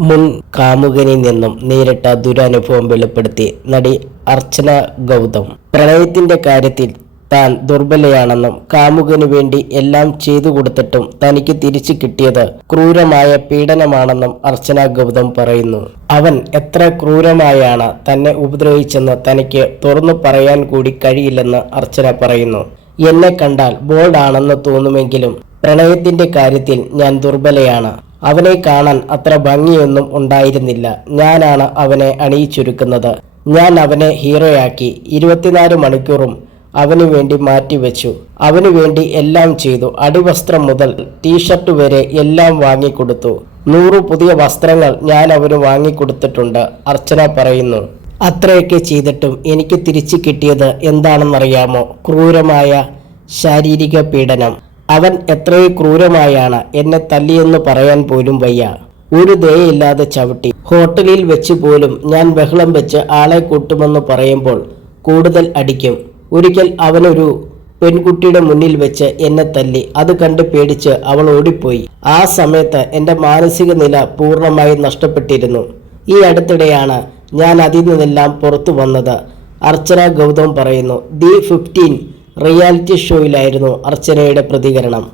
മുൻ കാമുകനിൽ നിന്നും നേരിട്ട ദുരനുഭവം വെളിപ്പെടുത്തി നടി അർച്ചന ഗൗതം. പ്രണയത്തിന്റെ കാര്യത്തിൽ താൻ ദുർബലയാണെന്നും കാമുകനു വേണ്ടി എല്ലാം ചെയ്തു കൊടുത്തിട്ടും തനിക്ക് തിരിച്ചു കിട്ടിയത് ക്രൂരമായ പീഡനമാണെന്നും അർച്ചന ഗൗതം പറയുന്നു. അവൻ എത്ര ക്രൂരമായാണ് തന്നെ ഉപദ്രവിച്ചെന്ന് തനിക്ക് തുറന്നു പറയാൻ കൂടി കഴിയില്ലെന്ന് അർച്ചന പറയുന്നു. എന്നെ കണ്ടാൽ ബോൾഡാണെന്ന് തോന്നുമെങ്കിലും പ്രണയത്തിന്റെ കാര്യത്തിൽ ഞാൻ ദുർബലയാണ്. അവനെ കാണാൻ അത്ര ഭംഗിയൊന്നും ഉണ്ടായിരുന്നില്ല. ഞാനാണ് അവനെ അണിയിച്ചൊരുക്കുന്നത്. ഞാൻ അവനെ ഹീറോയാക്കി 24 മണിക്കൂറും അവനു വേണ്ടി മാറ്റിവെച്ചു. അവനു വേണ്ടി എല്ലാം ചെയ്തു. അടിവസ്ത്രം മുതൽ ടീഷർട്ട് വരെ എല്ലാം വാങ്ങിക്കൊടുത്തു. 100 പുതിയ വസ്ത്രങ്ങൾ ഞാൻ അവന് വാങ്ങിക്കൊടുത്തിട്ടുണ്ട്, അർച്ചന പറയുന്നു. അത്രയൊക്കെ ചെയ്തിട്ടും എനിക്ക് തിരിച്ചു കിട്ടിയത് എന്താണെന്നറിയാമോ? ക്രൂരമായ ശാരീരിക പീഡനം. അവൻ എത്രയോ ക്രൂരമായാണ് എന്നെ തല്ലിയെന്ന് പറയാൻ പോലും വയ്യ. ഒരു ദയയില്ലാതെ ചവിട്ടി. ഹോട്ടലിൽ വെച്ച് പോലും ഞാൻ ബഹളം വെച്ച് ആളെ കൂട്ടുമെന്ന് പറയുമ്പോൾ കൂടുതൽ അടിക്കും. ഒരിക്കൽ അവനൊരു പെൺകുട്ടിയുടെ മുന്നിൽ വെച്ച് എന്നെ തല്ലി. അത് കണ്ട് പേടിച്ച് അവൾ ഓടിപ്പോയി. ആ സമയത്ത് എൻ്റെ മാനസിക നില പൂർണ്ണമായി നഷ്ടപ്പെട്ടിരുന്നു. ഈ അടുത്തിടെയാണ് ഞാൻ അതിൽ നിന്നെല്ലാം പുറത്തു വന്നത്, അർച്ചന ഗൗതം പറയുന്നു. ദി 15 റിയാലിറ്റി ഷോയിലായിരുന്നു അർച്ചനയുടെ പ്രതികരണം.